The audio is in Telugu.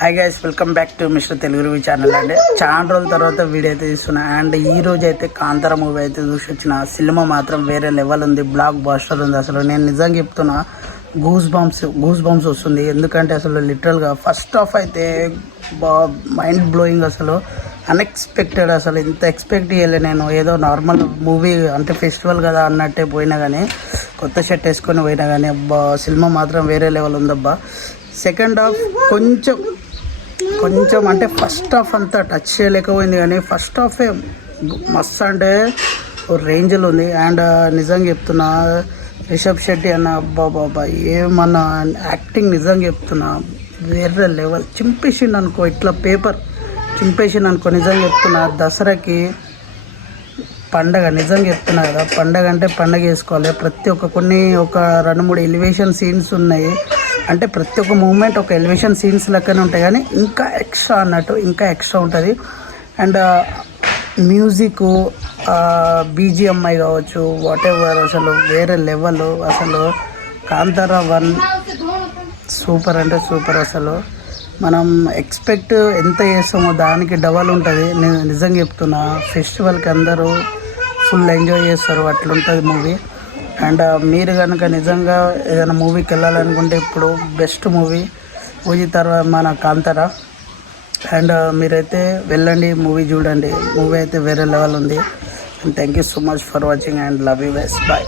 Hi guys, welcome back to mister Telugu review channel అండి. చాలా రోజుల తర్వాత వీడియో అయితే తీస్తున్నా. అండ్ ఈ రోజు అయితే కాంతార మూవీ అయితే చూసి వచ్చిన. సినిమా మాత్రం వేరే లెవెల్ ఉంది, బ్లాక్ బస్టర్ ఉంది. అసలు నేను నిజంగా చెప్తున్నా, గూస్ బంప్స్ వస్తుంది. ఎందుకంటే అసలు లిటరల్గా ఫస్ట్ హాఫ్ అయితే మైండ్ బ్లోయింగ్, అసలు అన్ఎక్స్పెక్టెడ్. అసలు ఇంత ఎక్స్పెక్ట్ చేయలే నేను. ఏదో నార్మల్ మూవీ అంటే ఫెస్టివల్ కదా అన్నట్టే పోయినా కానీ, కొత్త షర్ట్ వేసుకొని పోయినా కానీ అబ్బా సినిమా మాత్రం వేరే లెవెల్ ఉందబ్బా. సెకండ్ హాఫ్ కొంచెం అంటే ఫస్ట్ హాఫ్ అంతా టచ్ చేయలేకపోయింది, కానీ ఫస్ట్ హాఫే మస్తు అంటే రేంజ్లో ఉంది. అండ్ నిజంగా చెప్తున్నా, రిషబ్ శెట్టి అన్న బాబా ఏమన్నా యాక్టింగ్ నిజంగా చెప్తున్నా వేరే లెవెల్. చింపేసిండు అనుకో, ఇట్లా పేపర్ చింపేసిండు అనుకో. నిజంగా చెప్తున్నా, దసరాకి పండగ నిజంగా చెప్తున్నా కదా, పండగ అంటే పండగ వేసుకోవాలి. ప్రతి ఒక్క ఒక 2-3 ఎలివేషన్ సీన్స్ ఉన్నాయి. అంటే ప్రతి ఒక్క మూమెంట్ ఒక ఎలివేషన్ సీన్స్ లెక్కనే ఉంటాయి, కానీ ఇంకా ఎక్స్ట్రా అన్నట్టు ఇంకా ఎక్స్ట్రా ఉంటుంది. అండ్ మ్యూజిక్, బీజిఎంఐ కావచ్చు, వాట్ ఎవర్, అసలు వేరే లెవెల్. అసలు కాంతార 1 సూపర్ అంటే సూపర్. అసలు మనం ఎక్స్పెక్ట్ ఎంత చేస్తామో దానికి డబల్ ఉంటుంది. నేను నిజంగా చెప్తున్నా, ఫెస్టివల్కి అందరూ ఫుల్ ఎంజాయ్ చేస్తారు, అట్లుంటుంది మూవీ. అండ్ మీరు కనుక నిజంగా ఏదైనా మూవీకి వెళ్ళాలనుకుంటే ఇప్పుడు బెస్ట్ మూవీ పూజి తర్వాత మన కాంతార. అండ్ మీరైతే వెళ్ళండి, మూవీ చూడండి. మూవీ అయితే వేరే లెవెల్ ఉంది. And thank you so much for watching and love you guys, bye.